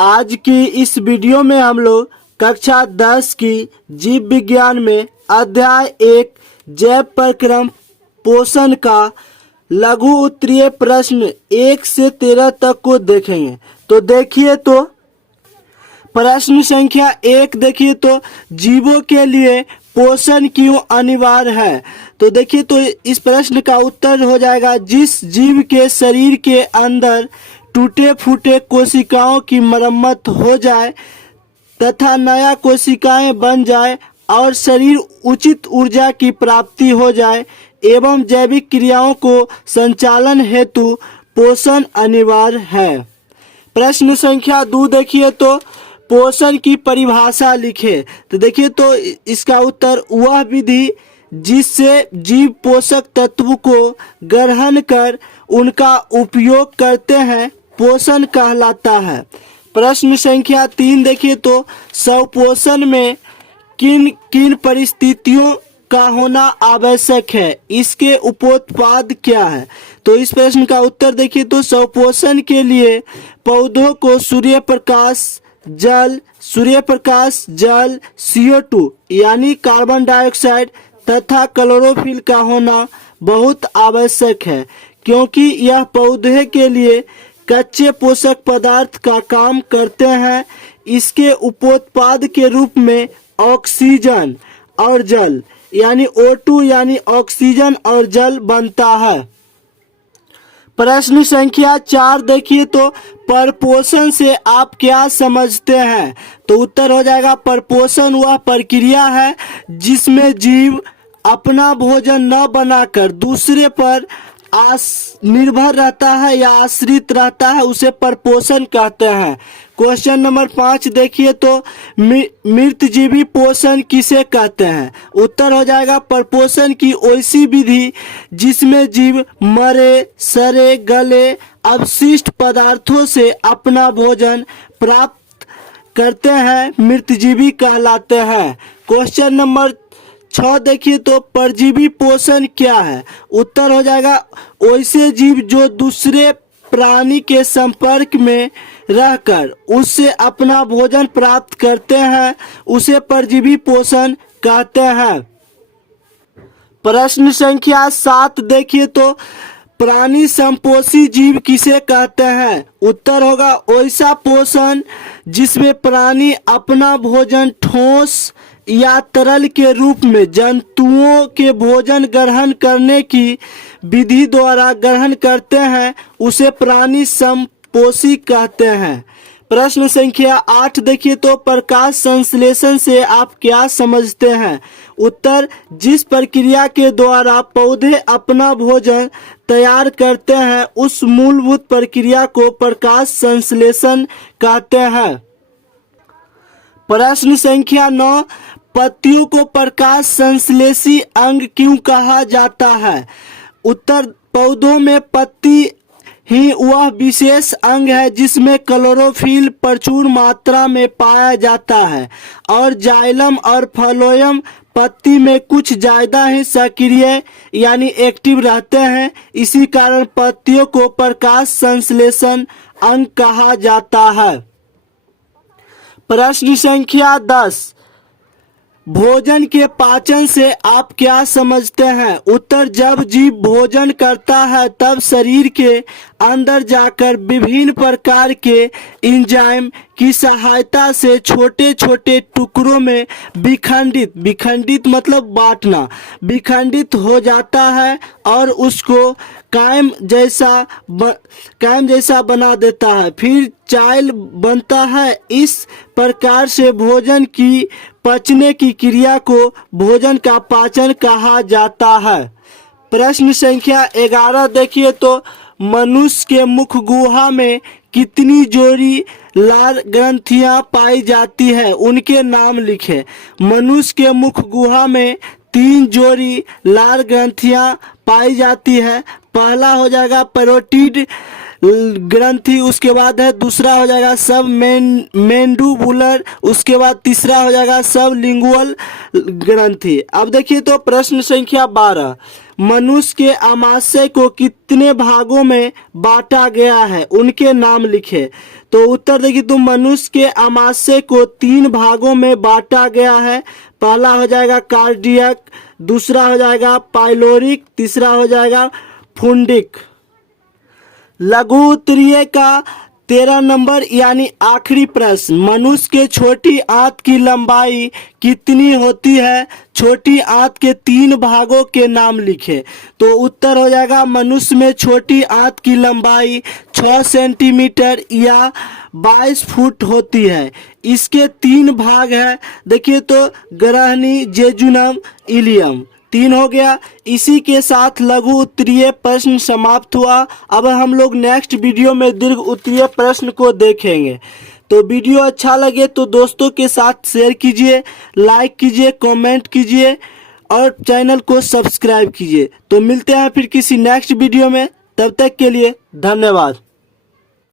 आज की इस वीडियो में हम लोग कक्षा 10 की जीव विज्ञान में अध्याय 1 जैव प्रक्रम पोषण का लघु उत्तरीय प्रश्न 1 से 13 तक को देखेंगे। तो देखिए, तो प्रश्न संख्या 1 देखिए, तो जीवों के लिए पोषण क्यों अनिवार्य है। तो देखिए, तो इस प्रश्न का उत्तर हो जाएगा, जिस जीव के शरीर के अंदर टूटे फूटे कोशिकाओं की मरम्मत हो जाए तथा नया कोशिकाएं बन जाए और शरीर उचित ऊर्जा की प्राप्ति हो जाए एवं जैविक क्रियाओं को संचालन हेतु पोषण अनिवार्य है। प्रश्न संख्या 2 देखिए, तो पोषण की परिभाषा लिखे। तो देखिए, तो इसका उत्तर वह विधि जिससे जीव पोषक तत्व को ग्रहण कर उनका उपयोग करते हैं पोषण कहलाता है। प्रश्न संख्या 3 देखिए, तो स्वपोषण में किन किन परिस्थितियों का होना आवश्यक है, इसके उपोत्पाद क्या है। तो इस प्रश्न का उत्तर देखिए, तो स्वपोषण के लिए पौधों को सूर्य प्रकाश जल CO2 यानी कार्बन डाइऑक्साइड तथा क्लोरोफिल का होना बहुत आवश्यक है, क्योंकि यह पौधे के लिए कच्चे पोषक पदार्थ का काम करते हैं। इसके उपोत्पाद के रूप में ऑक्सीजन और जल यानी O2 यानी ऑक्सीजन और जल बनता है। प्रश्न संख्या 4 देखिए, तो परपोषण से आप क्या समझते हैं। तो उत्तर हो जाएगा, परपोषण वह प्रक्रिया है जिसमें जीव अपना भोजन न बनाकर दूसरे पर निर्भर रहता है या आश्रित रहता है, उसे परपोषण कहते हैं। क्वेश्चन नंबर 5 देखिए, तो मृतजीवी पोषण किसे कहते हैं। उत्तर हो जाएगा, परपोषण की वैसी विधि जिसमें जीव मरे सरे गले अवशिष्ट पदार्थों से अपना भोजन प्राप्त करते हैं मृतजीवी कहलाते हैं। क्वेश्चन नंबर 6 देखिए, तो परजीवी पोषण क्या है। उत्तर हो जाएगा, वैसे जीव जो दूसरे प्राणी के संपर्क में रहकर उससे अपना भोजन प्राप्त करते हैं उसे परजीवी पोषण कहते हैं। प्रश्न संख्या 7 देखिए, तो प्राणी संपोषी जीव किसे कहते हैं। उत्तर होगा, वैसा पोषण जिसमें प्राणी अपना भोजन ठोस या तरल के रूप में जंतुओं के भोजन ग्रहण करने की विधि द्वारा ग्रहण करते हैं उसे प्राणी संपोषी कहते हैं। प्रश्न संख्या 8 देखिए, तो प्रकाश संश्लेषण से आप क्या समझते हैं। उत्तर, जिस प्रक्रिया के द्वारा पौधे अपना भोजन तैयार करते हैं उस मूलभूत प्रक्रिया को प्रकाश संश्लेषण कहते हैं। प्रश्न संख्या 9 पत्तियों को प्रकाश संश्लेषी अंग क्यों कहा जाता है। उत्तर, पौधों में पत्ती ही वह विशेष अंग है जिसमें क्लोरोफिल प्रचुर मात्रा में पाया जाता है और जाइलम और फ्लोएम पत्ती में कुछ ज्यादा ही सक्रिय यानी एक्टिव रहते हैं। इसी कारण पत्तियों को प्रकाश संश्लेषण अंग कहा जाता है। प्रश्न संख्या 10 भोजन के पाचन से आप क्या समझते हैं। उत्तर, जब जीव भोजन करता है तब शरीर के अंदर जाकर विभिन्न प्रकार के एंजाइम की सहायता से छोटे छोटे टुकड़ों में विखंडित मतलब बांटना विखंडित हो जाता है और उसको कायम जैसा बना देता है, फिर चायल बनता है। इस प्रकार से भोजन की पचने की क्रिया को भोजन का पाचन कहा जाता है। प्रश्न संख्या 11 देखिए, तो मनुष्य के मुख गुहा में कितनी जोड़ी लाल ग्रंथियां पाई जाती है, उनके नाम लिखे। मनुष्य के मुख गुहा में 3 जोड़ी लाल ग्रंथियां पाई जाती है। पहला हो जाएगा पैरोटिड ग्रंथि, उसके बाद है दूसरा हो जाएगा सब मेंडुबुलर, उसके बाद तीसरा हो जाएगा सब लिंगुअल ग्रंथि। अब देखिए, तो प्रश्न संख्या 12 मनुष्य के आमाशय को कितने भागों में बांटा गया है, उनके नाम लिखे। तो उत्तर देखिए, तो मनुष्य के आमाशय को 3 भागों में बांटा गया है। पहला हो जाएगा कार्डियक, दूसरा हो जाएगा पाइलोरिक, तीसरा हो जाएगा फुंडिक। लघु उत्तरीय का 13 नंबर यानी आखिरी प्रश्न, मनुष्य के छोटी आंत की लंबाई कितनी होती है? छोटी आंत के 3 भागों के नाम लिखे। तो उत्तर हो जाएगा, मनुष्य में छोटी आंत की लंबाई 6 सेंटीमीटर या 22 फुट होती है। इसके 3 भाग है, देखिए तो ग्रहणी, जेजुनम, इलियम। 3 हो गया। इसी के साथ लघु उत्तरीय प्रश्न समाप्त हुआ। अब हम लोग नेक्स्ट वीडियो में दीर्घ उत्तरीय प्रश्न को देखेंगे। तो वीडियो अच्छा लगे तो दोस्तों के साथ शेयर कीजिए, लाइक कीजिए, कमेंट कीजिए और चैनल को सब्सक्राइब कीजिए। तो मिलते हैं फिर किसी नेक्स्ट वीडियो में, तब तक के लिए धन्यवाद।